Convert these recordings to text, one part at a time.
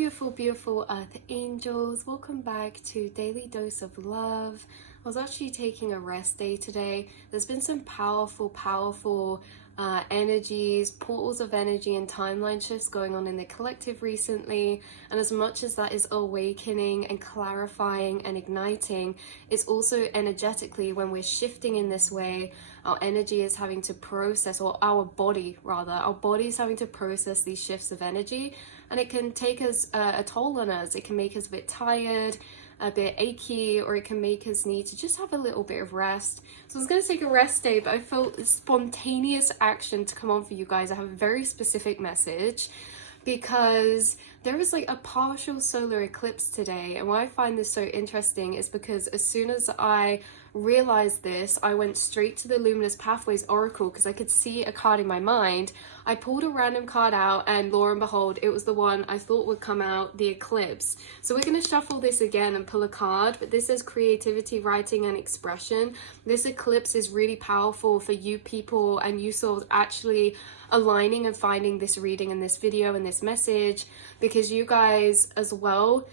beautiful, beautiful Earth Angels. Welcome back to Daily Dose of Love. I was actually taking a rest day today. There's been some powerful energies, portals of energy and timeline shifts going on in the collective recently. And as much as that is awakening and clarifying and igniting, it's also energetically, when we're shifting in this way, our energy is having to process, or our body is having to process these shifts of energy. And it can take us a toll on us. It can make us a bit tired, a bit achy, or it can make us need to just have a little bit of rest. So I was going to take a rest day, but I felt a spontaneous action to come on for you guys. I have a very specific message because there is like a partial solar eclipse today. And why I find this so interesting is because as soon as I realized this, I went straight to the Luminous Pathways Oracle because I could see a card in my mind. I pulled a random card out and lo and behold, it was the one I thought would come out, the Eclipse. So we're going to shuffle this again and pull a card, but this is creativity, writing and expression. This eclipse is really powerful for you people and you souls actually aligning and finding this reading and this video and this message, because you guys as well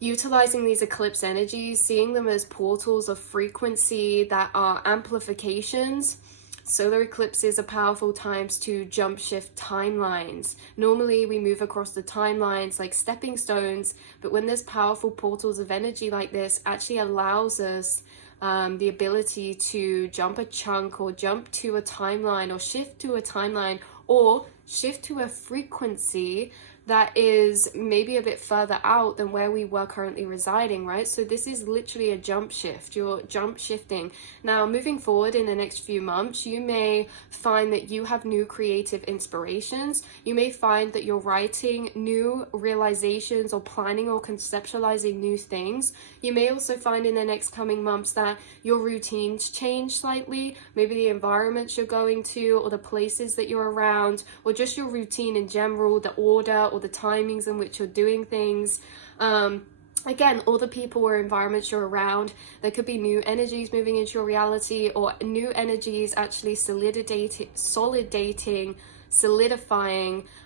utilizing these eclipse energies, seeing them as portals of frequency that are amplifications. Solar eclipses are powerful times to jump shift timelines. Normally we move across the timelines like stepping stones, but when there's powerful portals of energy like this, actually allows us the ability to jump a chunk or jump to a timeline or shift to a timeline or shift to a frequency that is maybe a bit further out than where we were currently residing, right? So this is literally a jump shift. You're jump shifting. Now, moving forward in the next few months, you may find that you have new creative inspirations. You may find that you're writing new realizations or planning or conceptualizing new things. You may also find in the next coming months that your routines change slightly. Maybe the environments you're going to or the places that you're around, or just your routine in general, the order or the timings in which you're doing things. Again, all the people or environments you're around, there could be new energies moving into your reality, or new energies actually solidifying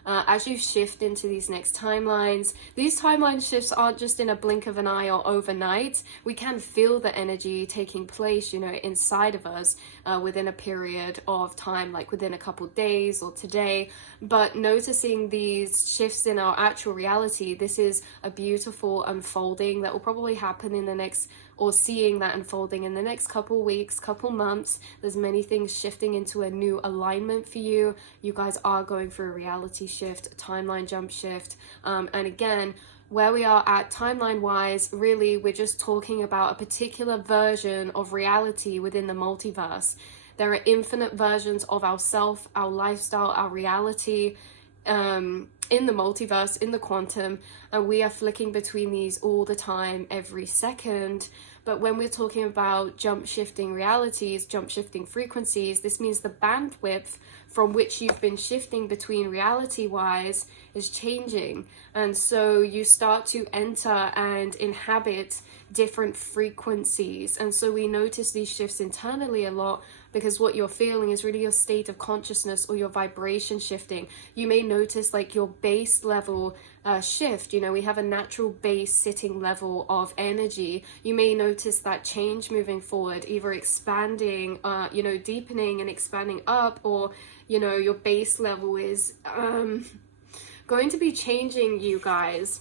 as you shift into these next timelines. These timeline shifts aren't just in a blink of an eye or overnight. We can feel the energy taking place, inside of us within a period of time, like within a couple days or today. But noticing these shifts in our actual reality, this is a beautiful unfolding that will probably happen in the next, or seeing that unfolding in the next couple weeks, couple months. There's many things shifting into a new alignment for you. You guys are going through a reality shift, a timeline jump shift. And again, where we are at timeline wise, really, we're just talking about a particular version of reality within the multiverse. There are infinite versions of ourself, our lifestyle, our reality, in the multiverse, in the quantum, and we are flicking between these all the time, every second. But when we're talking about jump shifting realities, jump shifting frequencies, this means the bandwidth from which you've been shifting between reality wise is changing. And so you start to enter and inhabit different frequencies. And so we notice these shifts internally a lot, because what you're feeling is really your state of consciousness or your vibration shifting. You may notice like your base level shift. We have a natural base sitting level of energy. You may notice that change moving forward, either expanding, deepening and expanding up, or your base level is going to be changing, you guys.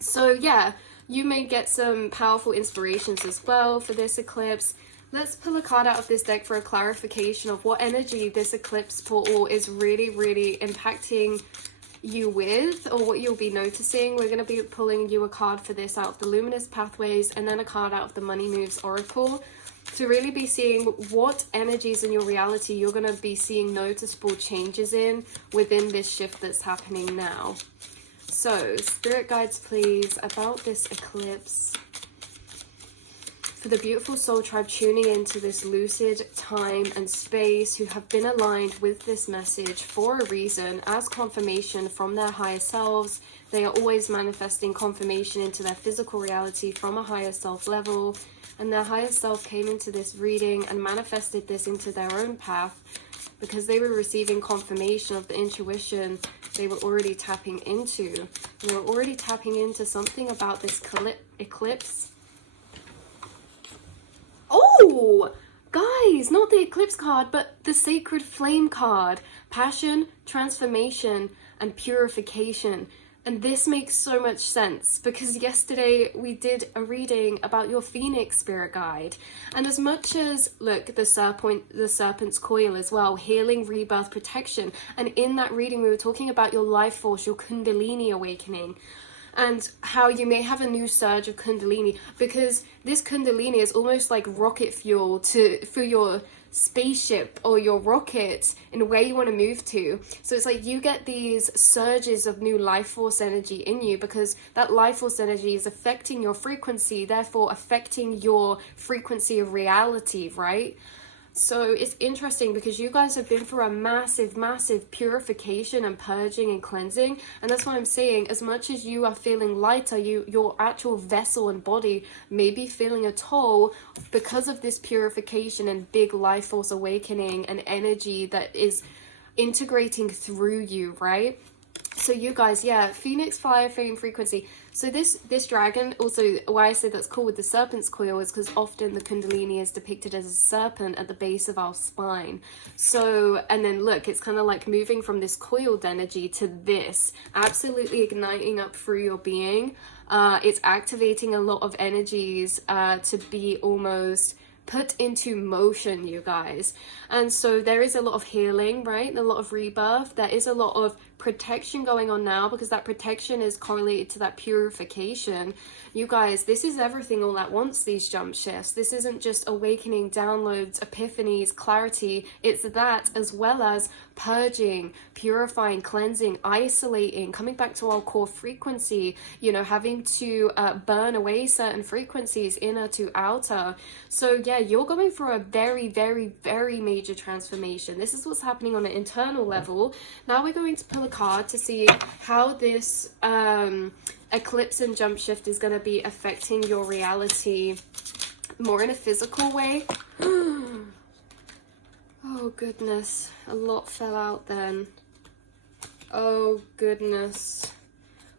So yeah, you may get some powerful inspirations as well for this eclipse. Let's pull a card out of this deck for a clarification of what energy this eclipse portal is really, really impacting you with, or what you'll be noticing. We're going to be pulling you a card for this out of the Luminous Pathways, and then a card out of the Money Moves Oracle, to really be seeing what energies in your reality you're going to be seeing noticeable changes in within this shift that's happening now. So, spirit guides, please, about this eclipse. For the beautiful soul tribe tuning into this lucid time and space, who have been aligned with this message for a reason, as confirmation from their higher selves. They are always manifesting confirmation into their physical reality from a higher self level, and their higher self came into this reading and manifested this into their own path because they were receiving confirmation of the intuition they were already tapping into. They were already tapping into something about this eclipse. Oh, guys, not the eclipse card, but the sacred flame card. Passion, transformation, and purification. And this makes so much sense because yesterday we did a reading about your Phoenix spirit guide. And as much as, look, the serpent's coil as well, healing, rebirth, protection. And in that reading, we were talking about your life force, your Kundalini awakening, and how you may have a new surge of Kundalini, because this Kundalini is almost like rocket fuel for your spaceship or your rocket and where you want to move to. So it's like you get these surges of new life force energy in you, because that life force energy is affecting your frequency, therefore affecting your frequency of reality, right? So it's interesting because you guys have been through a massive purification and purging and cleansing. And that's what I'm saying. As much as you are feeling lighter, your actual vessel and body may be feeling a toll because of this purification and big life force awakening and energy that is integrating through you, right? So you guys, yeah, Phoenix fire flame frequency. So this dragon, also why I say that's cool with the serpent's coil is because often the Kundalini is depicted as a serpent at the base of our spine. So, and then look, it's kind of like moving from this coiled energy to this, absolutely igniting up through your being. It's activating a lot of energies to be almost put into motion, you guys. And so there is a lot of healing, right? A lot of rebirth. There is a lot of protection going on now, because that protection is correlated to that purification. You guys, this is everything all at once, these jump shifts. This isn't just awakening, downloads, epiphanies, clarity. It's that as well as purging, purifying, cleansing, isolating, coming back to our core frequency, you know, having to burn away certain frequencies, inner to outer. So yeah, you're going through a very major transformation. This is what's happening on an internal level. Now we're going to pull a card to see how this eclipse and jump shift is going to be affecting your reality more in a physical way. Oh goodness, a lot fell out then. Oh goodness.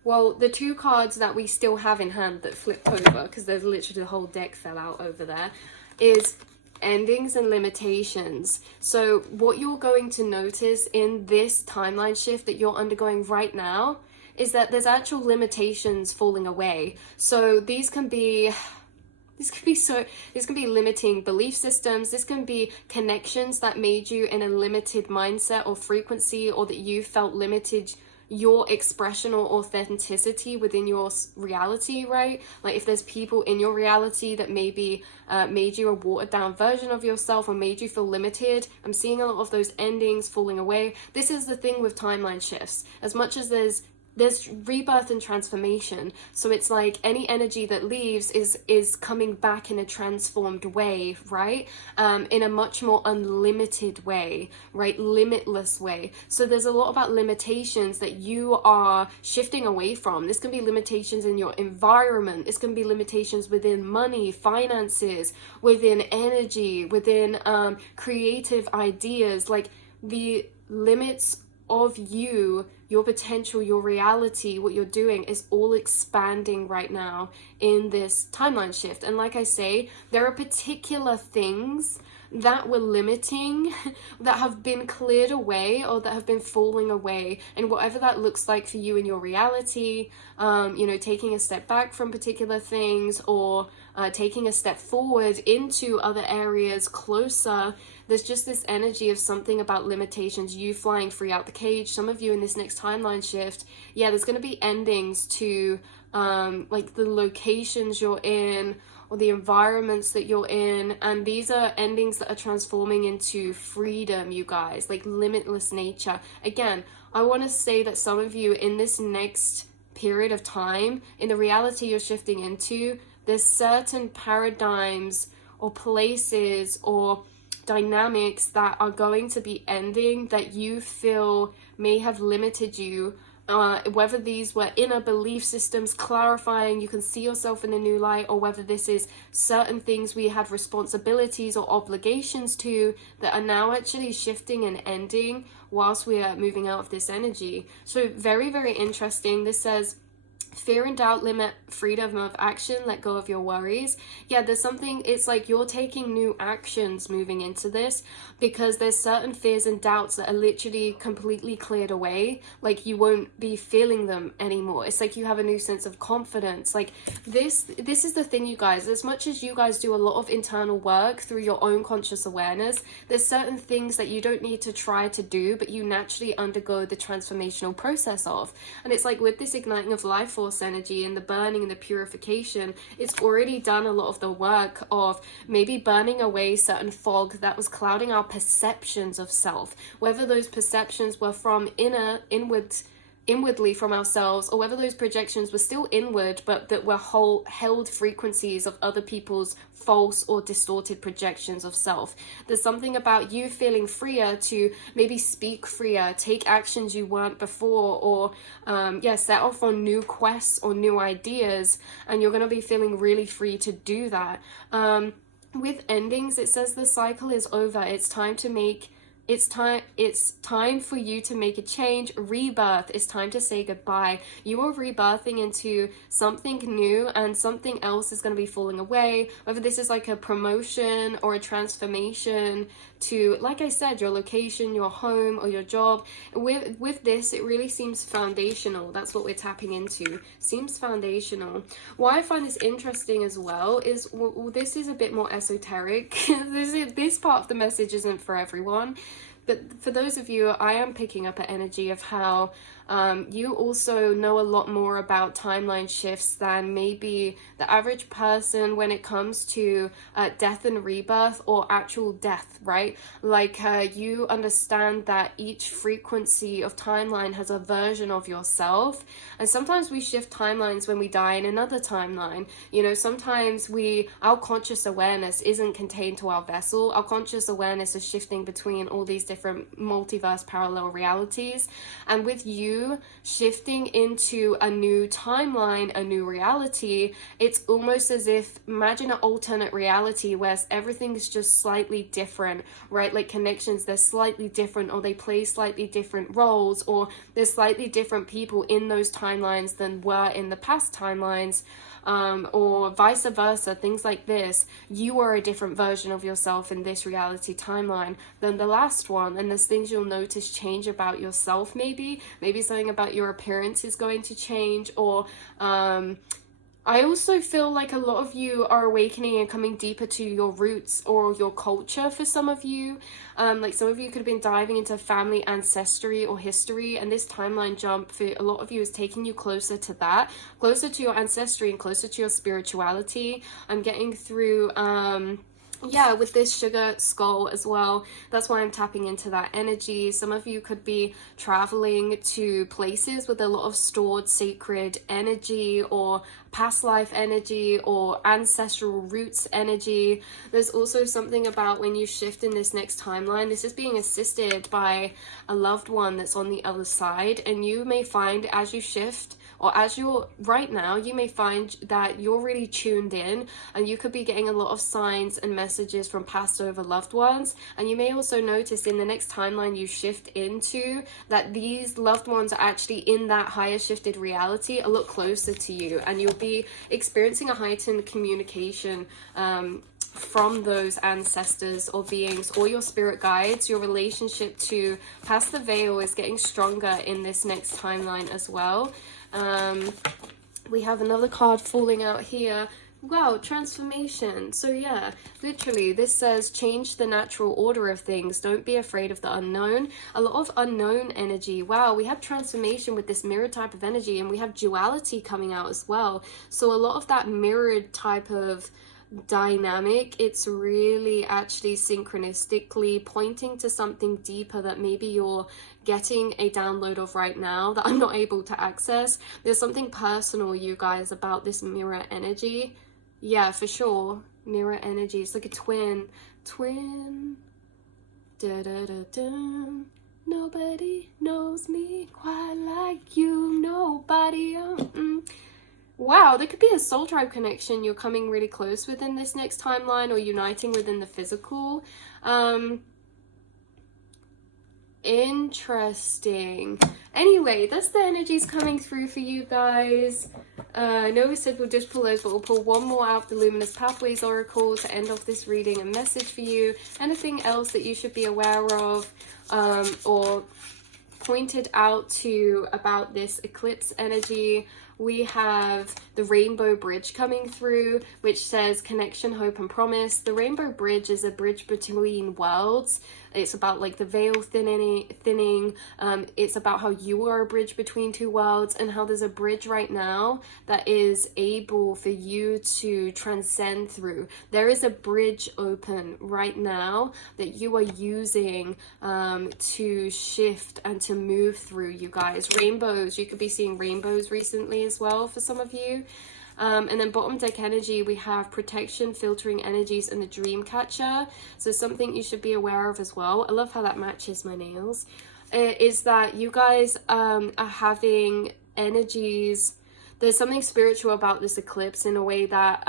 Well, the two cards that we still have in hand that flipped over, because there's literally the whole deck fell out over there, is endings and limitations. So what you're going to notice in this timeline shift that you're undergoing right now is that there's actual limitations falling away. So these can be limiting belief systems. This can be connections that made you in a limited mindset or frequency, or that you felt limited your expression or authenticity within your reality, right? Like if there's people in your reality that maybe made you a watered down version of yourself or made you feel limited, I'm seeing a lot of those endings falling away. This is the thing with timeline shifts. As much as there's rebirth and transformation, so it's like any energy that leaves is coming back in a transformed way, right? In a much more unlimited way, right? Limitless way. So there's a lot about limitations that you are shifting away from. This can be limitations in your environment. This can be limitations within money, finances, within energy, within creative ideas. Like the limits of you, your potential, your reality, what you're doing is all expanding right now in this timeline shift. And like I say, there are particular things that were limiting that have been cleared away or that have been falling away, and whatever that looks like for you in your reality, you know, taking a step back from particular things, or taking a step forward into other areas closer. There's just this energy of something about limitations, you flying free out the cage. Some of you in this next timeline shift, yeah, there's going to be endings to like the locations you're in or the environments that you're in, and these are endings that are transforming into freedom, you guys, like limitless nature. Again, I want to say that some of you in this next period of time, in the reality you're shifting into, there's certain paradigms or places or dynamics that are going to be ending that you feel may have limited you whether these were inner belief systems clarifying, you can see yourself in a new light, or whether this is certain things we had responsibilities or obligations to that are now actually shifting and ending whilst we are moving out of this energy. So very, very interesting. This says, fear and doubt limit freedom of action, let go of your worries. Yeah, there's something, it's like you're taking new actions moving into this, because there's certain fears and doubts that are literally completely cleared away. Like you won't be feeling them anymore. It's like you have a new sense of confidence. Like this is the thing, you guys, as much as you guys do a lot of internal work through your own conscious awareness, there's certain things that you don't need to try to do, but you naturally undergo the transformational process of. And it's like with this igniting of life force energy and the burning and the purification, it's already done a lot of the work of maybe burning away certain fog that was clouding our perceptions of self, whether those perceptions were from inwardly from ourselves, or whether those projections were still inward but that were held frequencies of other people's false or distorted projections of self. There's something about you feeling freer to maybe speak freer, take actions you weren't before, or set off on new quests or new ideas, and you're going to be feeling really free to do that. With endings, it says the cycle is over. It's time for you to make a change. Rebirth. It's time to say goodbye. You are rebirthing into something new, and something else is going to be falling away, whether this is like a promotion or a transformation to, like I said, your location, your home, or your job. With this, it really seems foundational. That's what we're tapping into. Seems foundational. Why I find this interesting as well is, this is a bit more esoteric. This part of the message isn't for everyone. But for those of you, I am picking up an energy of how you also know a lot more about timeline shifts than maybe the average person when it comes to death and rebirth, or actual death, right? Like you understand that each frequency of timeline has a version of yourself. And sometimes we shift timelines when we die in another timeline. You know, sometimes our conscious awareness isn't contained to our vessel. Our conscious awareness is shifting between all these different multiverse parallel realities. And with you shifting into a new timeline, a new reality, it's almost as if, imagine an alternate reality where everything's just slightly different, right? Like connections, they're slightly different, or they play slightly different roles, or there's slightly different people in those timelines than were in the past timelines. Or vice versa, things like this. You are a different version of yourself in this reality timeline than the last one, and there's things you'll notice change about yourself. Maybe something about your appearance is going to change, or I also feel like a lot of you are awakening and coming deeper to your roots or your culture. For some of you, like some of you could have been diving into family ancestry or history, and this timeline jump for a lot of you is taking you closer to that, closer to your ancestry and closer to your spirituality. I'm getting through with this sugar skull as well. That's why I'm tapping into that energy. Some of you could be traveling to places with a lot of stored sacred energy, or past life energy, or ancestral roots energy. There's also something about when you shift in this next timeline, this is being assisted by a loved one that's on the other side, and you may find as you shift, or as you're right now, you may find that you're really tuned in, and you could be getting a lot of signs and messages from passed over loved ones. And you may also notice in the next timeline you shift into, that these loved ones are actually in that higher shifted reality a lot closer to you, and you'll be experiencing a heightened communication from those ancestors or beings or your spirit guides. Your relationship to past the veil is getting stronger in this next timeline as well. We have another card falling out here. Wow, transformation. So yeah, literally this says change the natural order of things. Don't be afraid of the unknown. A lot of unknown energy. Wow, we have transformation with this mirror type of energy, and we have duality coming out as well. So a lot of that mirrored type of dynamic, it's really actually synchronistically pointing to something deeper that maybe you're getting a download of right now that I'm not able to access. There's something personal, you guys, about this mirror energy. Yeah, for sure. Mirror energy. It's like a twin. Da da da da. Nobody knows me quite like you. Nobody. Wow, there could be a soul tribe connection you're coming really close within this next timeline, or uniting within the physical. Interesting. Anyway, that's the energies coming through for you guys. I know we said we'll just pull those, but we'll pull one more out of the Luminous Pathways Oracle to end off this reading and message for you. Anything else that you should be aware of, or pointed out to about this eclipse energy? We have the Rainbow Bridge coming through, which says connection, hope, and promise. The Rainbow Bridge is a bridge between worlds. It's about like the veil thinning. It's about how you are a bridge between two worlds, and how there's a bridge right now that is able for you to transcend through. There is a bridge open right now that you are using to shift and to move through, you guys. Rainbows, you could be seeing rainbows recently as well for some of you. And then bottom deck energy, we have protection, filtering energies, and the dream catcher. So something you should be aware of as well. I love how that matches my nails. Is that you guys are having energies. There's something spiritual about this eclipse in a way that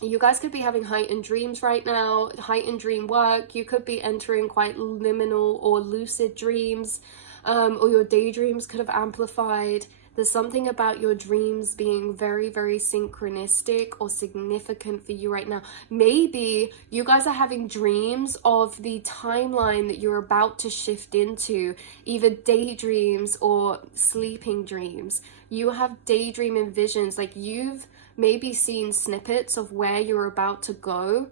you guys could be having heightened dreams right now, heightened dream work. You could be entering quite liminal or lucid dreams, or your daydreams could have amplified. There's something about your dreams being very, very synchronistic or significant for you right now. Maybe you guys are having dreams of the timeline that you're about to shift into, either daydreams or sleeping dreams. You have daydreaming visions, like you've maybe seen snippets of where you're about to go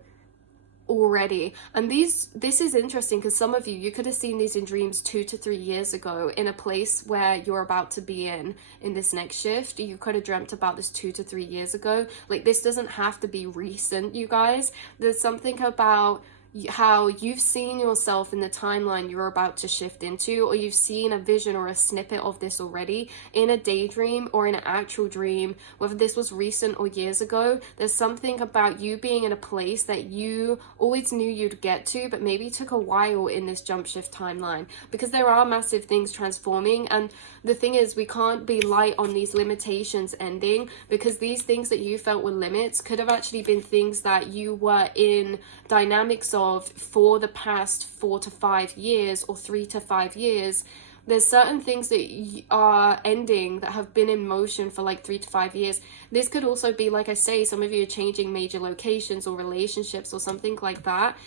already. And this is interesting because some of you could have seen these in dreams 2 to 3 years ago, in a place where you're about to be in this next shift. You could have dreamt about this 2 to 3 years ago. Like, this doesn't have to be recent, you guys. There's something about how you've seen yourself in the timeline you're about to shift into, or you've seen a vision or a snippet of this already in a daydream or in an actual dream, whether this was recent or years ago. There's something about you being in a place that you always knew you'd get to, but maybe took a while in this jump shift timeline, because there are massive things transforming. And the thing is, we can't be light on these limitations ending, because these things that you felt were limits could have actually been things that you were in dynamics of for the past 4 to 5 years or 3 to 5 years. There's certain things that are ending that have been in motion for like 3 to 5 years. This could also be, like I say, some of you are changing major locations or relationships or something like that.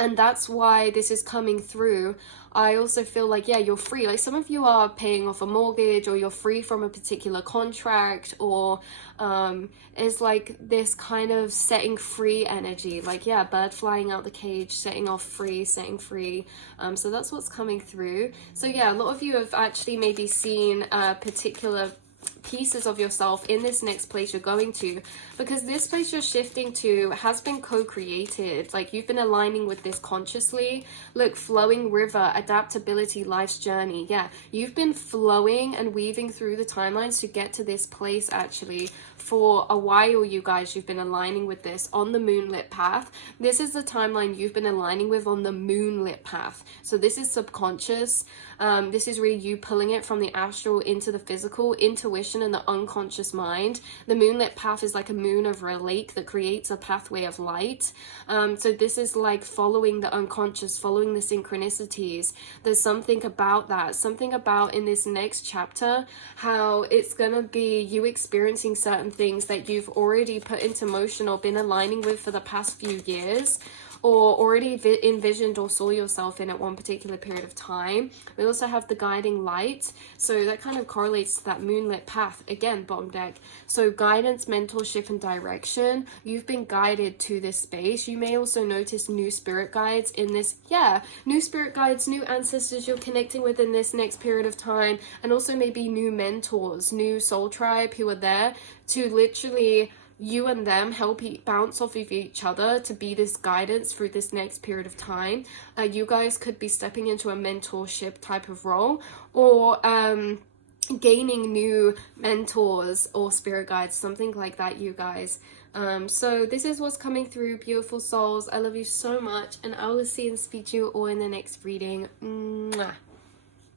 And that's why this is coming through. I also feel like, yeah, you're free. Like, some of you are paying off a mortgage, or you're free from a particular contract, or it's like this kind of setting free energy. Like, yeah, bird flying out the cage, setting off free, setting free. So that's what's coming through. So yeah, a lot of you have actually maybe seen particular pieces of yourself in this next place you're going to, because this place you're shifting to has been co-created. Like, you've been aligning with this consciously. Look, flowing river, adaptability, life's journey. Yeah, you've been flowing and weaving through the timelines to get to this place. Actually, for a while, you guys, you've been aligning with this on the moonlit path. This is the timeline you've been aligning with on the moonlit path. So this is subconscious. This is really you pulling it from the astral into the physical, intuition, and the unconscious mind. The moonlit path is like a moon over a lake that creates a pathway of light. So this is like following the unconscious, following the synchronicities. There's something about that, something about in this next chapter, how it's gonna be you experiencing certain things that you've already put into motion or been aligning with for the past few years, or already envisioned or saw yourself in at one particular period of time. We also have the guiding light, so that kind of correlates to that moonlit path. Again, bottom deck. So guidance, mentorship, and direction. You've been guided to this space. You may also notice new spirit guides in this. Yeah, new spirit guides, new ancestors you're connecting with in this next period of time, and also maybe new mentors, new soul tribe who are there to literally, you and them help bounce off of each other to be this guidance through this next period of time. You guys could be stepping into a mentorship type of role, or gaining new mentors or spirit guides, something like that, you guys. So this is what's coming through, beautiful souls. I love you so much, and I will see and speak to you all in the next reading. Mwah.